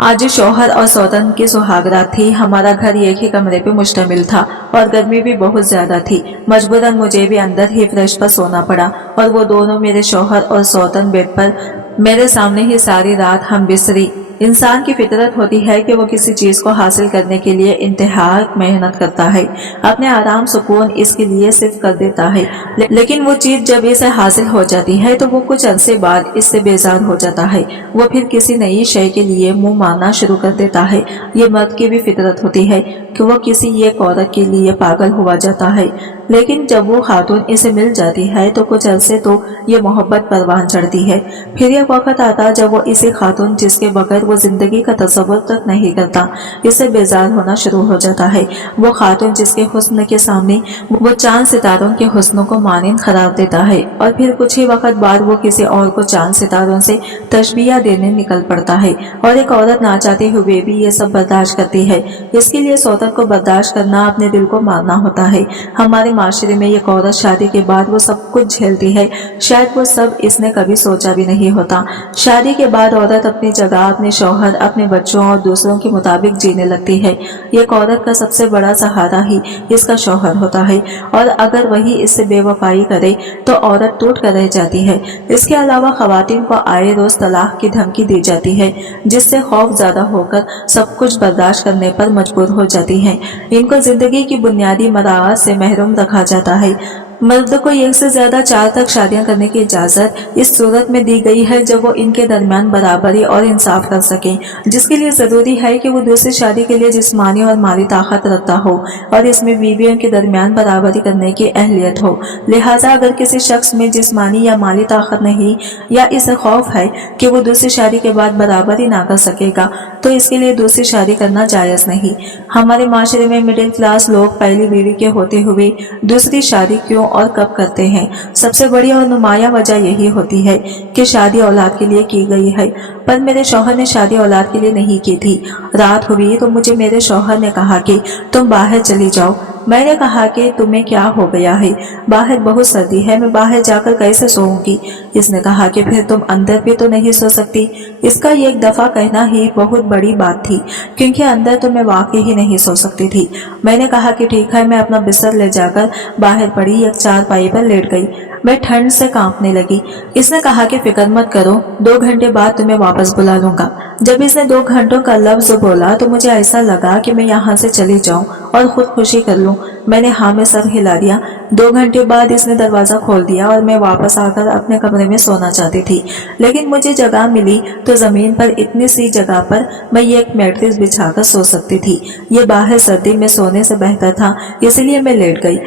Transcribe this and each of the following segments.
आज शौहर और सौतन की सुहागरात थी। हमारा घर एक ही कमरे पे मुश्तमिल था और गर्मी भी बहुत ज्यादा थी। मजबूरन मुझे भी अंदर ही फर्श पर सोना पड़ा और वो दोनों, मेरे शौहर और सौतन, बेड पर मेरे सामने ही सारी रात हम बिस्तरी। इंसान की फितरत होती है कि वो किसी चीज को हासिल करने के लिए इंतहा मेहनत करता है, अपने आराम सुकून इसके लिए सिर्फ कर देता है। लेकिन वो चीज जब इसे हासिल हो जाती है तो वो कुछ अरसे बाद इससे बेजार हो जाता है। वो फिर किसी नई शय के लिए मुंह मारना शुरू कर देता है। ये मर्द की भी फितरत होती है कि वो किसी एक औरत के लिए पागल हुआ जाता है, लेकिन जब वो खातून इसे मिल जाती है तो कुछ अरसे तो ये मोहब्बत परवान चढ़ती है। फिर एक वक्त आता जब वो इसी खातून जिसके बगैर वो जिंदगी का तस्वुर तक नहीं करता, इससे बेजार होना शुरू हो जाता है। वो खातून जिसके हुस्न के सामने वो चांद सितारों के हुस्नों को मानिंद करार देता है और फिर कुछ ही वक्त बाद वो किसी और को चांद सितारों से तशबीह देने निकल पड़ता है। और एक औरत ना चाहते हुए भी ये सब बर्दाश्त करती है। इसके लिए सौतन को बर्दाश्त करना अपने दिल को मारना होता है। हमारे माशरे में एक औरत शादी के बाद वो सब कुछ झेलती है, शायद वो सब इसने कभी सोचा भी नहीं होता। शादी के बाद औरत अपनी जगह, अपने शौहर, अपने बच्चों और दूसरों के मुताबिक जीने लगती है। एक औरत का सबसे बड़ा सहारा ही इसका शौहर होता है और अगर वही इससे बेवफाई करे तो औरत टूट कर रह जाती है। इसके अलावा खवातीन को आए रोज तलाक की धमकी दी जाती है, जिससे खौफ ज्यादा होकर सब कुछ बर्दाश्त करने पर मजबूर हो जाती हैं। इनको जिंदगी की बुनियादी मराहत से महरूम रखा जाता है। मर्द को एक से ज्यादा 4 तक शादियां करने की इजाजत इस सूरत में दी गई है जब वो इनके दरमियान बराबरी और इंसाफ कर सके, जिसके लिए जरूरी है कि वो दूसरी शादी के लिए जिस्मानी और माली ताकत रखता हो और इसमें बीवियों के दरमियान बराबरी करने की अहलियत हो। लिहाजा अगर किसी शख्स में जिस्मानी या माली ताकत नहीं या इसे खौफ है कि वो दूसरी शादी के बाद बराबरी ना कर सकेगा तो इसके लिए दूसरी शादी करना जायज नहीं। हमारे माशरे में मिडिल क्लास लोग पहली बीवी के होते हुए दूसरी शादी क्यों और कब करते हैं? सबसे बड़ी और नुमाया वजह यही होती है कि शादी औलाद के लिए की गई है, पर मेरे शौहर ने शादी औलाद के लिए नहीं की थी। रात हुई तो मुझे मेरे शौहर ने कहा कि तुम बाहर चली जाओ। मैंने कहा कि तुम्हें क्या हो गया है? बाहर बहुत सर्दी है, मैं बाहर जाकर कैसे सोऊंगी? इसने कहा कि फिर तुम अंदर भी तो नहीं सो सकती। इसका एक दफा कहना ही बहुत बड़ी बात थी, क्योंकि अंदर तो मैं वाकई ही नहीं सो सकती थी। मैंने कहा कि ठीक है। मैं अपना बिस्तर ले जाकर बाहर पड़ी एक चारपाई पर लेट गई। मैं ठंड से कांपने लगी। इसने कहा कि फिक्र मत करो, 2 घंटे बाद तुम्हें वापस बुला लूंगा। जब इसने 2 घंटों का लफ्ज बोला तो मुझे ऐसा लगा कि मैं यहाँ से चली जाऊं और खुदकुशी कर लूं। मैंने हाँ में सर हिला दिया। 2 घंटे बाद इसने दरवाजा खोल दिया और मैं वापस आकर अपने कमरे में सोना चाहती थी, लेकिन मुझे जगह मिली तो जमीन पर इतनी सी जगह पर मैं एक मैट्रेस बिछाकर सो सकती थी। ये बाहर सर्दी में सोने से बेहतर था, इसलिए मैं लेट गई।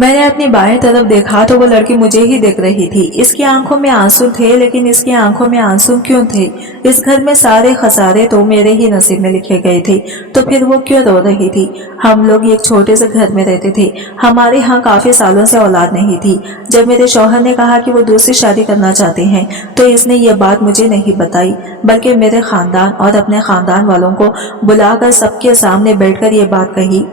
मैंने अपनी बाएं तरफ देखा तो वो लड़की मुझे ही देख रही थी। इसकी आंखों में आंसू थे, लेकिन इसकी आंखों में आंसू क्यों थे? इस घर में सारे खसारे तो मेरे ही नसीब में लिखे गए थे, तो फिर वो क्यों रो रही थी? हम लोग एक छोटे से घर में रहते थे। हमारे यहाँ काफी सालों से औलाद नहीं थी। जब मेरे शौहर ने कहा कि वो दूसरी शादी करना चाहते हैं तो इसने ये बात मुझे नहीं बताई, बल्कि मेरे खानदान और अपने खानदान वालों को बुलाकर सबके सामने बैठकर ये बात कही।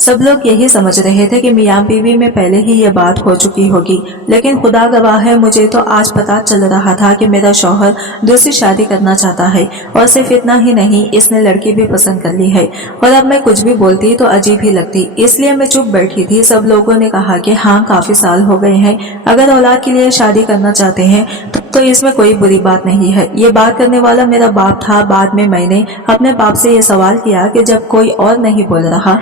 सब लोग यही समझ रहे थे कि मियां बीवी में पहले ही ये बात हो चुकी होगी, लेकिन खुदा गवाह है मुझे तो आज पता चल रहा था कि मेरा शौहर दूसरी शादी करना चाहता है। और सिर्फ इतना ही नहीं, इसने लड़की भी पसंद कर ली है। और अब मैं कुछ भी बोलती तो अजीब ही लगती, इसलिए मैं चुप बैठी थी। सब लोगों ने कहा कि हाँ, काफी साल हो गए हैं, अगर औलाद के लिए शादी करना चाहते हैं तो इसमें कोई बुरी बात नहीं है। ये बात करने वाला मेरा बाप था। बाद में मैंने अपने बाप से ये सवाल किया कि जब कोई और नहीं बोल रहा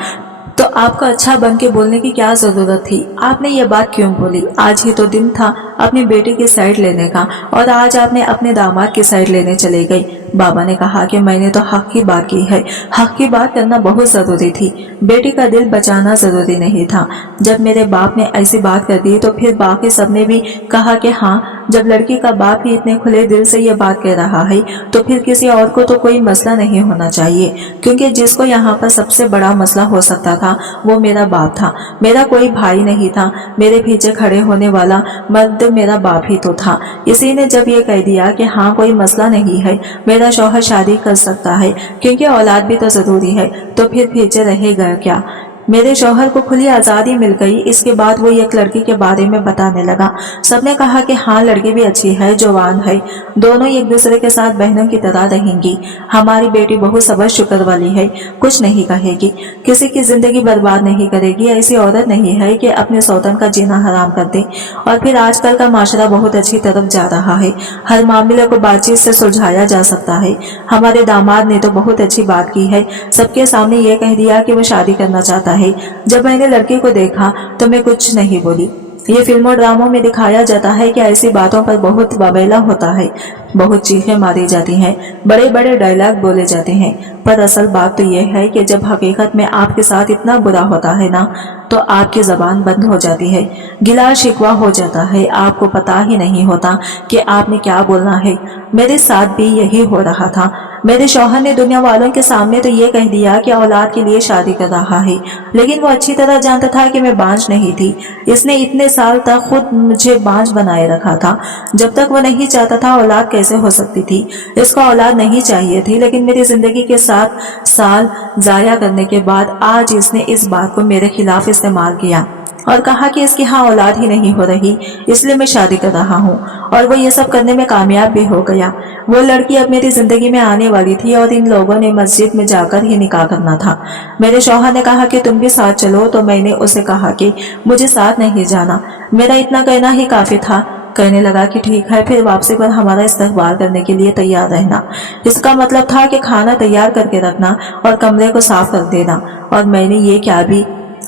तो आपको अच्छा बन के बोलने की क्या जरूरत थी? आपने ये बात क्यों बोली? आज ही तो दिन था अपनी बेटी की साइड लेने का, और आज आपने अपने दामाद की साइड लेने चले गई। बाबा ने कहा कि मैंने तो हक की बात की है। हक की बात करना बहुत जरूरी थी, बेटी का दिल बचाना जरूरी नहीं था। जब मेरे बाप ने ऐसी बात कर दी तो फिर बाकी सबने भी कहा कि हाँ, जब लड़की का बाप ही इतने खुले दिल से ये बात कह रहा है तो फिर किसी और को तो कोई मसला नहीं होना चाहिए, क्योंकि जिसको यहाँ पर सबसे बड़ा मसला हो सकता था वो मेरा बाप था। मेरा कोई भाई नहीं था। मेरे पीछे खड़े होने वाला मर्द मेरा बाप ही तो था। इसी ने जब ये कह दिया कि हाँ, कोई मसला नहीं है, मेरा शौहर शादी कर सकता है क्योंकि औलाद भी तो जरूरी है, तो फिर पीछे रहेगा क्या? मेरे शौहर को खुली आजादी मिल गई। इसके बाद वो एक लड़की के बारे में बताने लगा। सबने कहा कि हाँ, लड़की भी अच्छी है, जवान है, दोनों एक दूसरे के साथ बहनों की तरह रहेंगी। हमारी बेटी बहुत सबर शुक्र वाली है, कुछ नहीं कहेगी, किसी की जिंदगी बर्बाद नहीं करेगी, ऐसी औरत नहीं है कि अपने सौतन का जीना हराम कर दे। और फिर आजकल का माशरा बहुत अच्छी तरफ जा रहा है, हर मामले को बातचीत से सुलझाया जा सकता है। हमारे दामाद ने तो बहुत अच्छी बात की है, सबके सामने ये कह दिया कि वो शादी करना चाहता है। जब मैंने लड़की को देखा तो मैं कुछ नहीं बोली। ये फिल्मों ड्रामों में दिखाया जाता है कि ऐसी बातों पर बहुत बवेला होता है, बहुत चीखें मारी जाती हैं, बड़े बड़े डायलॉग बोले जाते हैं, पर असल बात तो यह है कि जब हकीकत में आपके साथ इतना बुरा होता है ना, तो आपकी जबान बंद हो जाती है, गिला शिकवा हो जाता है, आपको पता ही नहीं होता कि आपने क्या बोलना है। मेरे साथ भी यही हो रहा था। मेरे शौहर ने दुनिया वालों के सामने तो ये कह दिया कि औलाद के लिए शादी कर रहा है, लेकिन वो अच्छी तरह जानता था कि मैं बांझ नहीं थी। इसने इतने साल तक खुद मुझे बांझ बनाए रखा था। जब तक वो नहीं चाहता था औलाद कैसे हो सकती थी। इसको औलाद नहीं चाहिए थी, लेकिन मेरी जिंदगी के 7 साल जाया करने के बाद आज इसने इस बात को मेरे खिलाफ इस्तेमाल किया और कहा कि इसकी हाँ औलाद ही नहीं हो रही, इसलिए मैं शादी कर रहा हूँ। और वो ये सब करने में कामयाब भी हो गया। वो लड़की अब मेरी जिंदगी में आने वाली थी और इन लोगों ने मस्जिद में जाकर ही निकाह करना था। मेरे शौहर ने कहा कि तुम भी साथ चलो, तो मैंने उसे कहा कि मुझे साथ नहीं जाना, मेरा इतना कहना ही काफी था। कहने लगा कि ठीक है, फिर वापसी पर हमारा इस्तकबाल करने के लिए तैयार रहना। इसका मतलब था कि खाना तैयार करके रखना और कमरे को साफ कर देना। और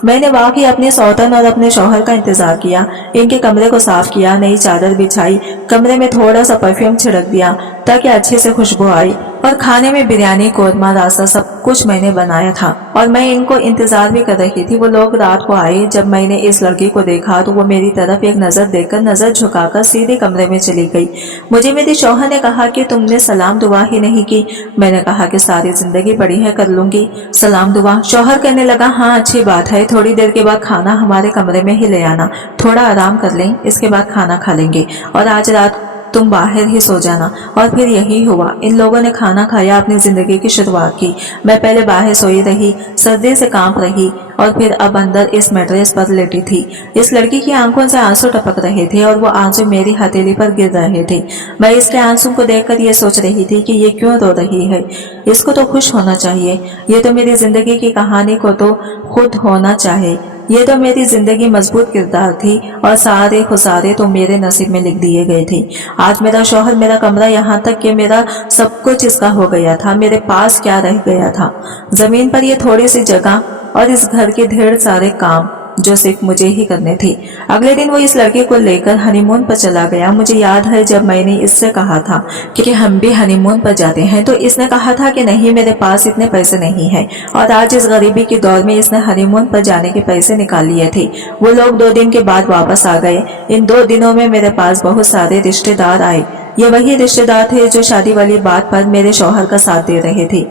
मैंने वाकई अपने सौतन और अपने शौहर का इंतजार किया। इनके कमरे को साफ किया, नई चादर बिछाई, कमरे में थोड़ा सा परफ्यूम छिड़क दिया ताकि अच्छे से खुशबू आई। और खाने में बिरयानी, कोरमा, रासा सब कुछ मैंने बनाया था और मैं इनको इंतजार भी कर रही थी। वो लोग रात को आए। जब मैंने इस लड़की को देखा तो वो मेरी तरफ एक नजर देकर नजर झुकाकर सीधे कमरे में चली गई। मुझे मेरे शौहर ने कहा कि तुमने सलाम दुआ ही नहीं की। मैंने कहा कि सारी जिंदगी पड़ी है, कर लूंगी सलाम दुआ। शौहर कहने लगा, हाँ अच्छी बात है, थोड़ी देर के बाद खाना हमारे कमरे में ही ले आना, थोड़ा आराम कर लें, इसके बाद खाना खा लेंगे और आज रात तुम बाहर ही सो जाना। और फिर यही हुआ। इन लोगों ने खाना खाया, अपनी जिंदगी की शुरुआत की। मैं पहले बाहर सोई रही, सर्दी से कांप रही और फिर अब अंदर इस मैट्रेस पर लेटी थी। इस लड़की की आंखों से आंसू टपक रहे थे और वो आंसू मेरी हथेली पर गिर रहे थे। मैं इसके आंसू को देखकर ये सोच रही थी कि ये क्यों रो रही है, इसको तो खुश होना चाहिए। ये तो मेरी जिंदगी की कहानी को तो खुद होना चाहिए। ये तो मेरी जिंदगी मजबूत किरदार थी और सारे खुसारे तो मेरे नसीब में लिख दिए गए थे। आज मेरा शौहर, मेरा कमरा, यहाँ तक कि मेरा सब कुछ इसका हो गया था। मेरे पास क्या रह गया था? जमीन पर ये थोड़ी सी जगह और इस घर के ढेर सारे काम जो सिर्फ मुझे ही करने थे। अगले दिन वो इस लड़के को लेकर हनीमून पर चला गया। मुझे याद है जब मैंने इससे कहा था कि हम भी हनीमून पर जाते हैं तो इसने कहा था कि नहीं, मेरे पास इतने पैसे नहीं हैं। और आज इस गरीबी के दौर में इसने हनीमून पर जाने के पैसे निकाल लिए थे। वो लोग 2 दिन के बाद वापस आ गए। इन 2 दिनों में मेरे पास बहुत सारे रिश्तेदार आए। ये वही रिश्तेदार थे जो शादी वाली बात पर मेरे शौहर का साथ दे रहे थे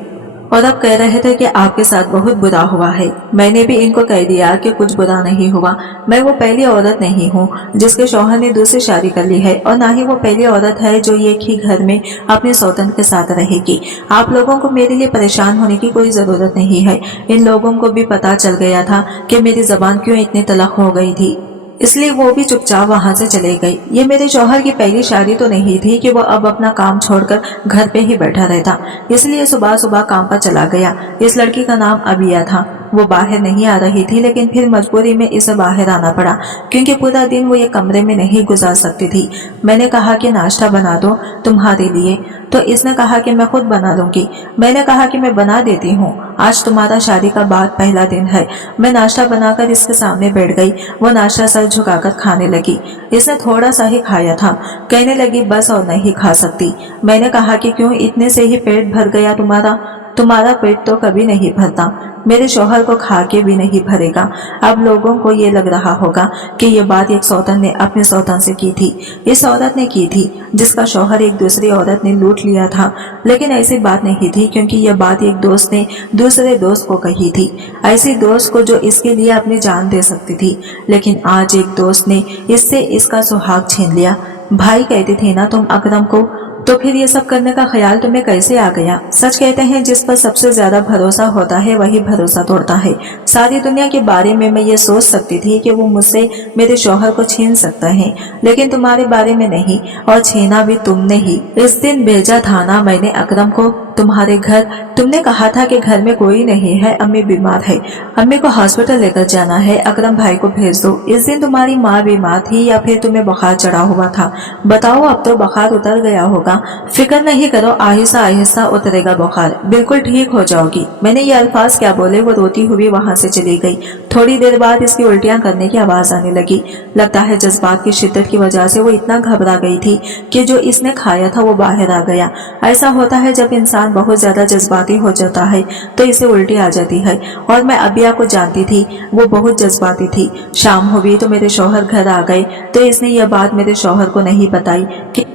और अब कह रहे थे कि आपके साथ बहुत बुरा हुआ है। मैंने भी इनको कह दिया कि कुछ बुरा नहीं हुआ। मैं वो पहली औरत नहीं हूँ जिसके शौहर ने दूसरी शादी कर ली है और ना ही वो पहली औरत है जो एक ही घर में अपने सौतन के साथ रहेगी। आप लोगों को मेरे लिए परेशान होने की कोई जरूरत नहीं है। इन लोगों को भी पता चल गया था कि मेरी जबान क्यों इतनी तलख हो गई थी, इसलिए वो भी चुपचाप वहां से चले गए। ये मेरे शौहर की पहली शादी तो नहीं थी कि वो अब अपना काम छोड़कर घर पे ही बैठा रहता, इसलिए सुबह सुबह काम पर चला गया। इस लड़की का नाम अबिया था। वो बाहर नहीं आ रही थी, लेकिन फिर मजबूरी में इसे बाहर आना पड़ा क्योंकि पूरा दिन वो ये कमरे में नहीं गुजार सकती थी। मैंने कहा कि नाश्ता बना दो तुम्हारे लिए, तो इसने कहा कि मैं खुद बना लूंगी। मैंने कहा कि मैं बना देती हूँ, आज तुम्हारा शादी का बाद पहला दिन है। मैं नाश्ता बनाकर इसके सामने बैठ गई। वो नाश्ता सर झुकाकर खाने लगी। इसने थोड़ा सा ही खाया था। कहने लगी, बस और नहीं खा सकती। मैंने कहा कि क्यों, इतने से ही पेट भर गया तुम्हारा पेट तो कभी नहीं भरता, मेरे शौहर को खा के भी नहीं भरेगा। अब लोगों को ये लग रहा होगा कि ये बात एक सौतन ने अपने सौतन से की थी, इस औरत ने की थी जिसका शौहर एक दूसरी औरत ने लूट लिया था। लेकिन ऐसी बात नहीं थी, क्योंकि यह बात एक दोस्त ने दूसरे दोस्त को कही थी, ऐसी दोस्त को जो इसके लिए अपनी जान दे सकती थी। लेकिन आज एक दोस्त ने इससे इसका सुहाग छीन लिया। भाई कहते थे ना तुम अकरम को, तो फिर ये सब करने का ख्याल तुम्हें कैसे आ गया? सच कहते हैं जिस पर सबसे ज्यादा भरोसा होता है वही भरोसा तोड़ता है। सारी दुनिया के बारे में मैं ये सोच सकती थी कि वो मुझसे मेरे शौहर को छीन सकता है, लेकिन तुम्हारे बारे में नहीं, और छीना भी तुमने ही। इस दिन भेजा था ना मैंने अकरम को तुम्हारे घर। तुमने कहा था कि घर में कोई नहीं है, अम्मी बीमार है, अम्मी को हॉस्पिटल लेकर जाना है, अकरम भाई को भेज दो। इस दिन तुम्हारी माँ बीमार थी या फिर तुम्हें बुखार चढ़ा हुआ था? बताओ, अब तो बुखार उतर गया होगा। फिक्र नहीं करो, आहिस्ता आहिस्ता उतरेगा बुखार, बिल्कुल ठीक हो जाओगी। मैंने ये अल्फाज क्या बोले वो रोती हुई वहां से चली गई। थोड़ी देर बाद इसकी उल्टियां करने की आवाज आने लगी। लगता है जज्बात की शिद्दत की वजह से वो इतना घबरा गई थी कि जो इसने खाया था वो बाहर आ गया। ऐसा होता है जब इंसान बहुत ज्यादा जज्बाती हो जाता है तो इसे उल्टी आ जाती है, और मैं अबिया को जानती थी, वो बहुत जज्बाती थी। शाम हुई तो मेरे शौहर घर आ गए तो इसने यह बात मेरे शौहर को नहीं बताई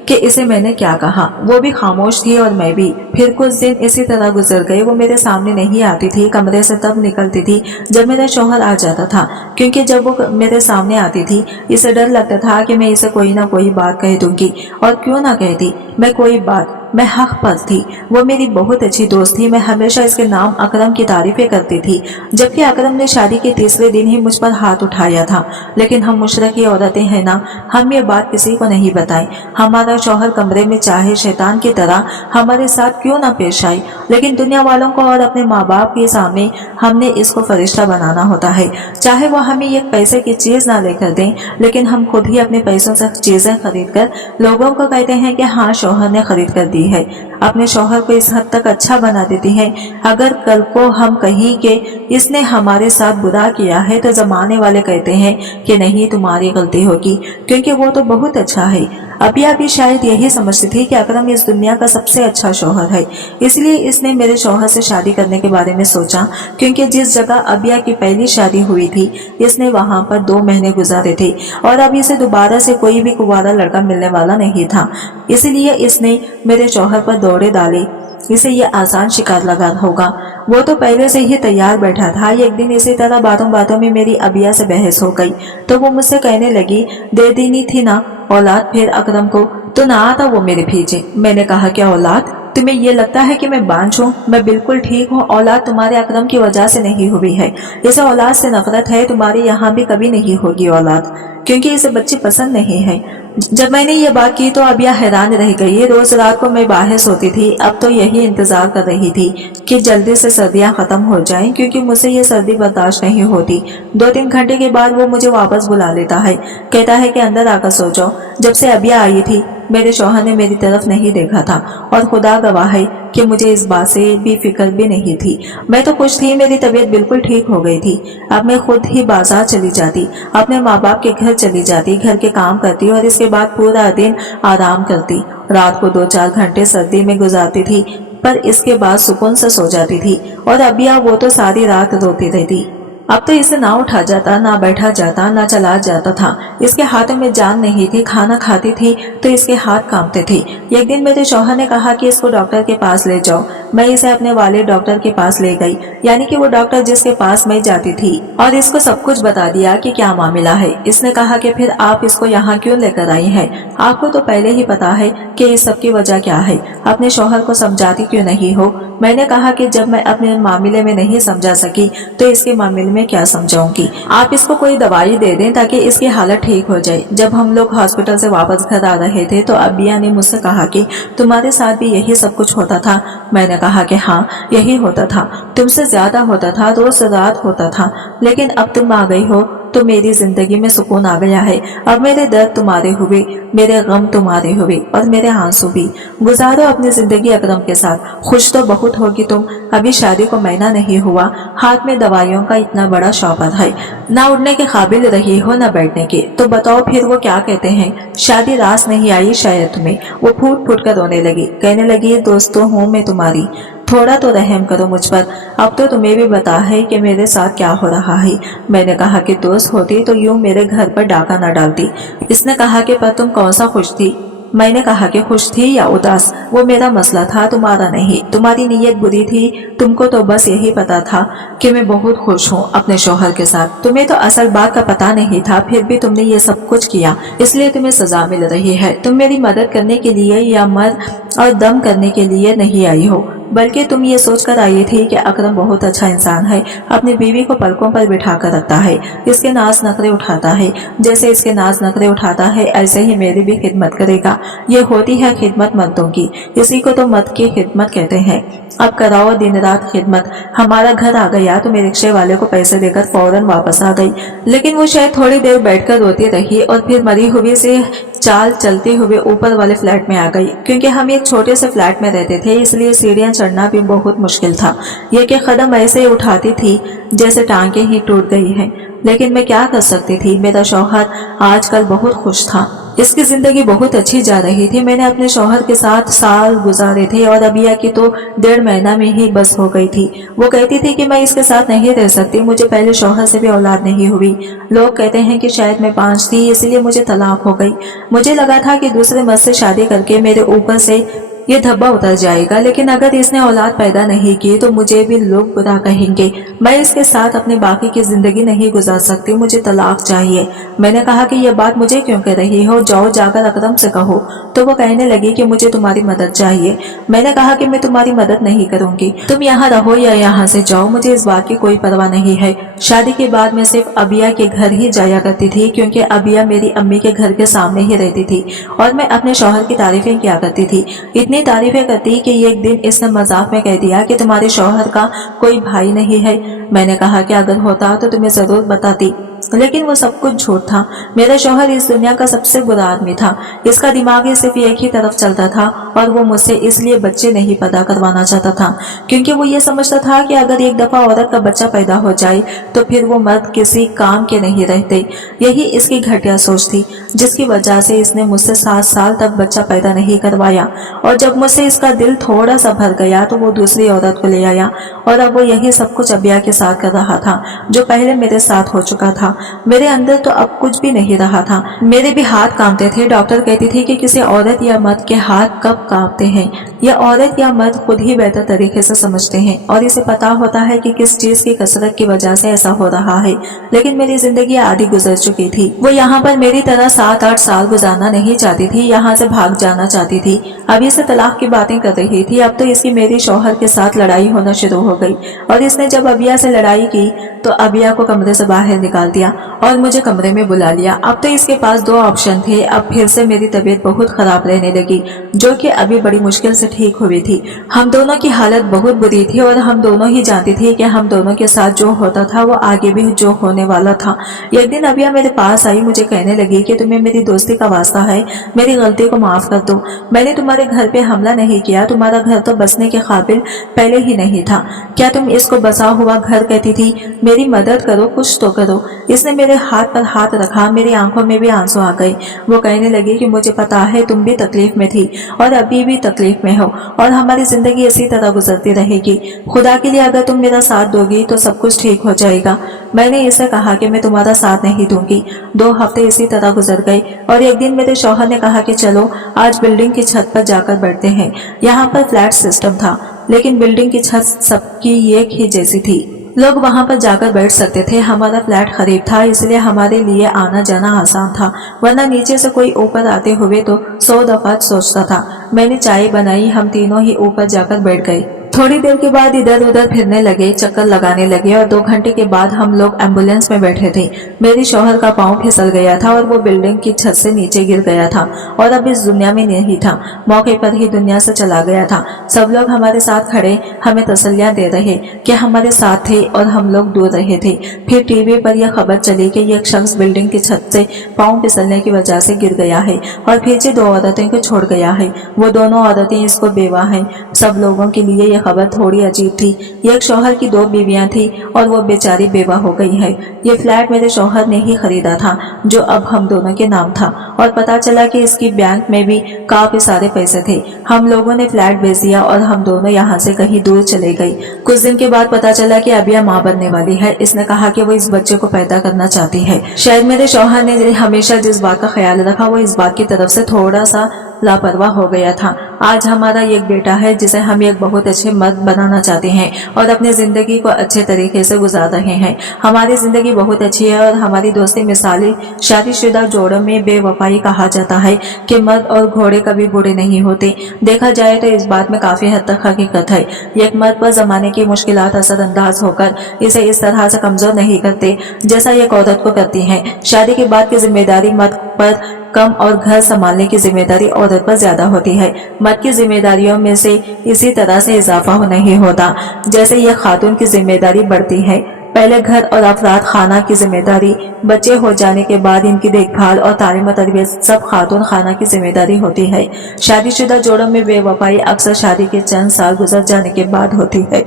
कि इसे मैंने क्या कहा। वो भी खामोश थी और मैं भी। फिर कुछ दिन इसी तरह गुजर गए। वो मेरे सामने नहीं आती थी, कमरे से तब निकलती थी जब मेरा शौहर आ जाता था, क्योंकि जब वो मेरे सामने आती थी इसे डर लगता था कि मैं इसे कोई ना कोई बात कह दूंगी। और क्यों ना कहती मैं कोई बात, मैं हक पर थी। वो मेरी बहुत अच्छी दोस्त थी। मैं हमेशा इसके नाम अकरम की तारीफें करती थी, जबकि अकरम ने शादी के तीसरे दिन ही मुझ पर हाथ उठाया था। लेकिन हम मुशरकी औरतें हैं ना, हम ये बात किसी को नहीं बताएं। हमारा शौहर कमरे में चाहे शैतान की तरह हमारे साथ क्यों ना पेश आए, लेकिन दुनिया वालों को और अपने माँ बाप के सामने हमने इसको फरिश्ता बनाना होता है। चाहे वो हमें एक पैसे की चीज ना लेकर दें, लेकिन हम खुद ही अपने पैसों से चीजें खरीद कर लोगों को कहते हैं कि हाँ शौहर ने खरीद कर दी है। अपने शौहर को इस हद तक अच्छा बना देती हैं। अगर कल को हम कहीं कि इसने हमारे साथ बुरा किया है तो जमाने वाले कहते हैं कि नहीं तुम्हारी गलती होगी, क्योंकि वो तो बहुत अच्छा है। अबिया भी शायद यही समझती थी कि अकरम इस दुनिया का सबसे अच्छा शौहर है, इसलिए इसने मेरे शौहर से शादी करने के बारे में सोचा। क्योंकि जिस जगह अबिया की पहली शादी हुई थी इसने वहां पर 2 महीने गुजारे थे और अब इसे दोबारा से कोई भी कुंवारा लड़का मिलने वाला नहीं था। इसलिए इसने मेरे शौहर पर दौड़े डाले। इसे ये आसान शिकार लगा होगा। वो तो पहले से ही तैयार बैठा था। एक दिन इसी तरह बातों बातों में मेरी अबिया से बहस हो गई तो वो मुझसे कहने लगी, दे देनी थी ना औलाद फिर अकरम को, तो ना आता वो मेरे पीछे। मैंने कहा, क्या औलाद? तुम्हें ये लगता है कि मैं बांझ हूँ? मैं बिल्कुल ठीक हूँ। औलाद तुम्हारे अकरम की वजह से नहीं हुई है। इसे औलाद से नफरत है, तुम्हारे यहाँ भी कभी नहीं होगी औलाद, क्योंकि इसे बच्चे पसंद नहीं है। जब मैंने ये बात की तो अबिया हैरान रह गई। रोज रात को मैं बाहर सोती थी, अब तो यही इंतजार कर रही थी कि जल्दी से सर्दियां खत्म हो जाएं, क्योंकि मुझे ये सर्दी बर्दाश्त नहीं होती। 2-3 घंटे के बाद वो मुझे वापस बुला लेता है, कहता है कि अंदर आकर सो जाओ। जब से अबिया आई थी मेरे शौहर ने मेरी तरफ नहीं देखा था, और खुदा गवाह है कि मुझे इस बात से भी फिक्र भी नहीं थी। मैं तो खुश थी, मेरी तबीयत बिल्कुल ठीक हो गई थी। अब मैं खुद ही बाजार चली जाती, अपने माँ बाप के घर चली जाती, घर के काम करती और इसके बाद पूरा दिन आराम करती। रात को 2-4 घंटे सर्दी में गुजारती थी, पर इसके बाद सुकून से सो जाती थी। और अबिया वो तो सारी रात रोती रहती। अब तो इसे ना उठा जाता, ना बैठा जाता, ना चला जाता था। इसके हाथों में जान नहीं थी। खाना खाती थी तो इसके हाथ कांपते थे। एक दिन मेरे शौहर ने कहा कि इसको डॉक्टर के पास ले जाओ। मैं इसे अपने वाले डॉक्टर के पास ले गई, यानी कि वो डॉक्टर जिसके पास मैं जाती थी, और इसको सब कुछ बता दिया कि क्या मामला है। इसने कहा कि फिर आप इसको यहाँ क्यों लेकर आई हैं? आपको तो पहले ही पता है कि इस सब की वजह क्या है। अपने शौहर को समझाती क्यों नहीं हो? मैंने कहा कि जब मैं अपने मामले में नहीं समझा सकी तो इसके मामले में क्या समझाऊंगी। आप इसको कोई दवाई दे दें ताकि इसकी हालत ठीक हो जाए। जब हम लोग हॉस्पिटल से वापस घर आ रहे थे तो अबिया ने मुझसे कहा कि तुम्हारे साथ भी यही सब कुछ होता था। मैंने कहा कि हाँ, यही होता था, तुमसे ज्यादा होता था, रोज रात होता था, लेकिन अब तुम आ गई हो तो मेरी जिंदगी में सुकून आ गया है। अब मेरे दर्द तुम्हारे हुए, मेरे गम तुम्हारे हुए, और मेरे आंसू भी। गुजारो अपनी जिंदगी अकरम के साथ। खुश तो बहुत होगी तुम। अभी शादी को महीना नहीं हुआ, हाथ में दवाइयों का इतना बड़ा शौकत है, ना उड़ने के काबिल रही हो ना बैठने के। तो बताओ फिर वो क्या कहते हैं? शादी रास नहीं आई शायद तुम्हें। वो फूट फूट कर रोने लगी, कहने लगी, दोस्तों हूँ मैं तुम्हारी, थोड़ा तो रहम करो मुझ पर। अब तो तुम्हें भी पता है कि मेरे साथ क्या हो रहा है। मैंने कहा कि दोस्त होती तो यूं मेरे घर पर डाका न डालती। इसने कहा कि पर तुम कौन सा खुश थी? मैंने कहा कि खुश थी या उदास, वो मेरा मसला था, तुम्हारा नहीं। तुम्हारी नीयत बुरी थी, तुमको तो बस यही पता था कि मैं बहुत खुश हूँ अपने शौहर के साथ। तुम्हें तो असल बात का पता नहीं था, फिर भी तुमने ये सब कुछ किया, इसलिए तुम्हें सजा मिल रही है। तुम मेरी मदद करने के लिए या मर और दम करने के लिए नहीं आई हो, बल्कि तुम ये सोचकर आई थी कि अकरम बहुत अच्छा इंसान है, अपनी बीवी को पलकों पर बिठा कर रखता है, इसके नाज नखरे उठाता है, जैसे इसके नाज नखरे उठाता है ऐसे ही मेरी भी खिदमत करेगा। ये होती है खिदमत मर्दों की, इसी को तो मर्द की खिदमत कहते हैं। अब कराओ दिन रात खिदमत। हमारा घर आ गया तो मैं रिक्शे वाले को पैसे देकर फौरन वापस आ गई, लेकिन वो शायद थोड़ी देर बैठकर रोती रही और फिर मरी हुई से चाल चलते हुए ऊपर वाले फ्लैट में आ गई। क्योंकि हम एक छोटे से फ्लैट में रहते थे, इसलिए सीढ़ियां चढ़ना भी बहुत मुश्किल था। ये कि कदम ऐसे उठाती थी जैसे टांगें ही टूट गई हैं, लेकिन मैं क्या कर सकती थी। मेरा शौहर आजकल बहुत खुश था, इसकी जिंदगी बहुत अच्छी जा रही थी। मैंने अपने शौहर के साथ साल गुजारे थे और अबिया की तो 1.5 महीना में ही बस हो गई थी। वो कहती थी कि मैं इसके साथ नहीं रह सकती, मुझे पहले शौहर से भी औलाद नहीं हुई। लोग कहते हैं कि शायद मैं 5 थी, इसलिए मुझे तलाक हो गई। मुझे लगा था कि दूसरे मर्द से शादी करके मेरे ऊपर से ये धब्बा उतर जाएगा, लेकिन अगर इसने औलाद पैदा नहीं की तो मुझे भी लोग बुरा कहेंगे। मैं इसके साथ अपनी बाकी की जिंदगी नहीं गुजार सकती, मुझे तलाक चाहिए। मैंने कहा कि यह बात मुझे क्यों कह रही हो, जाओ जाकर अकरम से कहो। तो वो कहने लगी कि मुझे तुम्हारी मदद चाहिए। मैंने कहा कि मैं तुम्हारी मदद नहीं करूंगी, तुम यहाँ रहो या यहाँ से जाओ, मुझे इस बात की कोई परवाह नहीं है। शादी के बाद मैं सिर्फ अबिया के घर ही जाया करती थी, क्योंकि अबिया मेरी अम्मी के घर के सामने ही रहती थी और मैं अपने शौहर की तारीफें किया करती थी। इतनी तारीफें करती कि एक दिन इसने मजाक में कह दिया कि तुम्हारे शौहर का कोई भाई नहीं है। मैंने कहा कि अगर होता तो तुम्हें जरूर बताती, लेकिन वो सब कुछ झूठ था। मेरा शौहर इस दुनिया का सबसे बुरा आदमी था। इसका दिमाग ही सिर्फ एक ही तरफ चलता था और वो मुझसे इसलिए बच्चे नहीं पैदा करवाना चाहता था, क्योंकि वो ये समझता था कि अगर एक दफा औरत का बच्चा पैदा हो जाए तो फिर वो मर्द किसी काम के नहीं रहते। यही इसकी घटिया सोच थी, जिसकी वजह से इसने मुझसे 7 साल तक बच्चा पैदा नहीं करवाया। और जब मुझसे इसका दिल थोड़ा सा भर गया तो वो दूसरी औरत को ले आया और अब वो यही सब कुछ अबिया के साथ कर रहा था, जो पहले मेरे साथ हो चुका था। मेरे अंदर तो अब कुछ भी नहीं रहा था, मेरे भी हाथ कांपते थे। डॉक्टर कहती थी कि किसी औरत या मर्द के हाथ कब कांपते हैं, यह औरत या मर्द खुद ही बेहतर तरीके से समझते हैं और इसे पता होता है कि किस चीज की कसरत की वजह से ऐसा हो रहा है। लेकिन मेरी जिंदगी आधी गुजर चुकी थी। वो यहाँ पर मेरी तरह 7-8 साल गुजारना नहीं चाहती थी, यहाँ से भाग जाना चाहती थी। अभी से तलाक की बातें कर रही थी। अब तो इसकी मेरी शौहर के साथ लड़ाई होना शुरू हो गई और इसने जब अबिया से लड़ाई की तो अबिया को कमरे से बाहर निकाल दिया और मुझे कमरे में बुला लिया। अब तो इसके पास 2 ऑप्शन थे। अब फिर से मेरी तबीयत बहुत खराब रहने लगी, जो कि अभी बड़ी मुश्किल से ठीक हुई थी। हम दोनों की हालत बहुत बुरी थी और हम दोनों ही जानती थी कि हम दोनों के साथ जो होता था वो आगे भी जो होने वाला था। एक दिन अबिया मेरे पास आई, मुझे कहने लगी कि तुम्हें मेरी दोस्ती का वास्ता है, मेरी गलती को माफ कर दो। मैंने तुम्हारे घर पे हमला नहीं किया, तुम्हारा घर तो बसने के काबिल पहले ही नहीं था। क्या तुम इसको बसा हुआ घर कहती थी? मेरी मदद करो, कुछ तो करो। इसने मेरे हाथ पर हाथ रखा, मेरी आंखों में भी आंसू आ गए। वो कहने लगी कि मुझे पता है तुम भी तकलीफ में थी और अभी भी तकलीफ में हो और हमारी जिंदगी इसी तरह गुजरती रहेगी। खुदा के लिए अगर तुम मेरा साथ दोगी तो सब कुछ ठीक हो जाएगा। मैंने इसे कहा कि मैं तुम्हारा साथ नहीं दूंगी। 2 हफ्ते इसी तरह गुजर गए और एक दिन मेरे शौहर ने कहा कि चलो आज बिल्डिंग की छत पर जाकर बैठते हैं। यहाँ पर फ्लैट सिस्टम था, लेकिन बिल्डिंग की छत सबकी एक ही जैसी थी, लोग वहां पर जाकर बैठ सकते थे। हमारा फ्लैट करीब था, इसलिए हमारे लिए आना जाना आसान था, वरना नीचे से कोई ऊपर आते हुए तो 100 दफा सोचता था। मैंने चाय बनाई, हम तीनों ही ऊपर जाकर बैठ गए। थोड़ी देर के बाद इधर उधर फिरने लगे, चक्कर लगाने लगे और 2 घंटे के बाद हम लोग एम्बुलेंस में बैठे थे। मेरी शौहर का पांव फिसल गया था और वो बिल्डिंग की छत से नीचे गिर गया था और अब इस दुनिया में नहीं था, मौके पर ही दुनिया से चला गया था। सब लोग हमारे साथ खड़े हमें तसल्लियां दे रहे कि हमारे साथ थे और हम लोग दूर रहे थे। फिर टीवी पर यह खबर चली कि एक शख्स बिल्डिंग की छत से पांव फिसलने की वजह से गिर गया है और पीछे 2 औरतें को छोड़ गया है। वो दोनों औरतें इसको बेवा हैं। सब लोगों के लिए खबर थोड़ी अजीब थी। एक शौहर की 2 बीवियां थी और वो बेचारी बेवा हो गई है। ये फ्लैट मेरे शौहर ने ही खरीदा था, जो अब हम दोनों के नाम था और पता चला कि इसकी बैंक में भी काफी सारे पैसे थे। हम लोगों ने फ्लैट बेच दिया और हम दोनों यहाँ से कहीं दूर चले गए। कुछ दिन के बाद पता चला कि अबिया माँ बनने वाली है। इसने कहा कि वो इस बच्चे को पैदा करना चाहती है। शायद मेरे शौहर ने हमेशा जिस बात का ख्याल रखा वो इस बात की तरफ से थोड़ा सा लापरवाह हो गया था। आज हमारा एक बेटा है जिसे हम एक बहुत अच्छे मर्द बनाना चाहते हैं और अपनी जिंदगी को अच्छे तरीके से गुजार रहे हैं। हमारी जिंदगी बहुत अच्छी है और हमारी दोस्ती मिसाली शादीशुदा जोड़ों में बेवफाई कहा जाता है कि मर्द और घोड़े कभी बुरे नहीं होते। देखा जाए तो इस बात में काफी हद तक हकीकत है। एक मर्द पर जमाने की मुश्किलात असरअंदाज होकर इसे इस तरह से कमजोर नहीं करते जैसा एक औरत को करती हैं। शादी के बाद की जिम्मेदारी मर्द पर कम और घर संभालने की जिम्मेदारी औरत पर ज्यादा होती है। मर्द की जिम्मेदारियों में से इसी तरह से इजाफा नहीं होता जैसे ये खातून की जिम्मेदारी बढ़ती है। पहले घर और अफराद खाना की जिम्मेदारी, बच्चे हो जाने के बाद इनकी देखभाल और तालीम और तरबियत सब खातून खाना की जिम्मेदारी होती है। शादीशुदा जोड़ों में बेवफाई अक्सर शादी के चंद साल गुजर जाने के बाद होती है।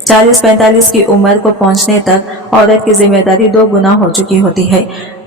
40-45 की उम्र को पहुंचने तक औरत की जिम्मेदारी 2 गुना हो चुकी होती है,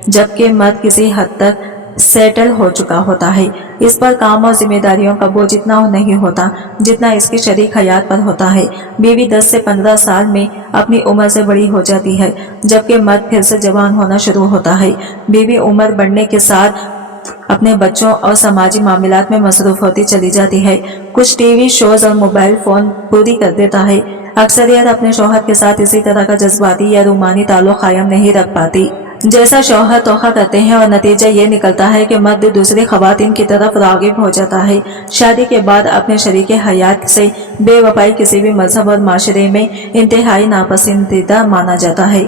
जबकि मर्द किसी हद तक सेटल हो चुका होता है। इस पर काम और जिम्मेदारियों का बोझ इतना नहीं होता जितना इसकी शरीक हयात पर होता है। बीवी 10 से 15 साल में अपनी उम्र से बड़ी हो जाती है, जबकि मर्द फिर से जवान होना शुरू होता है। बीवी उम्र बढ़ने के साथ अपने बच्चों और समाजी मामलात में मसरूफ होती चली जाती है। कुछ टीवी शोज और मोबाइल फोन पूरी कर देता है। अक्सरियत अपने शौहर के साथ इसी तरह का जज्बाती या रूमानी ताल्लुक कायम नहीं रख पाती जैसा शौहर तोखा करते हैं, और नतीजा ये निकलता है कि मर्द दूसरी खवातीन की तरफ रागिब हो जाता है। शादी के बाद अपने शरीके हयात से बेवफाई किसी भी मजहब और माशरे में इंतहाई नापसंदीदा माना जाता है।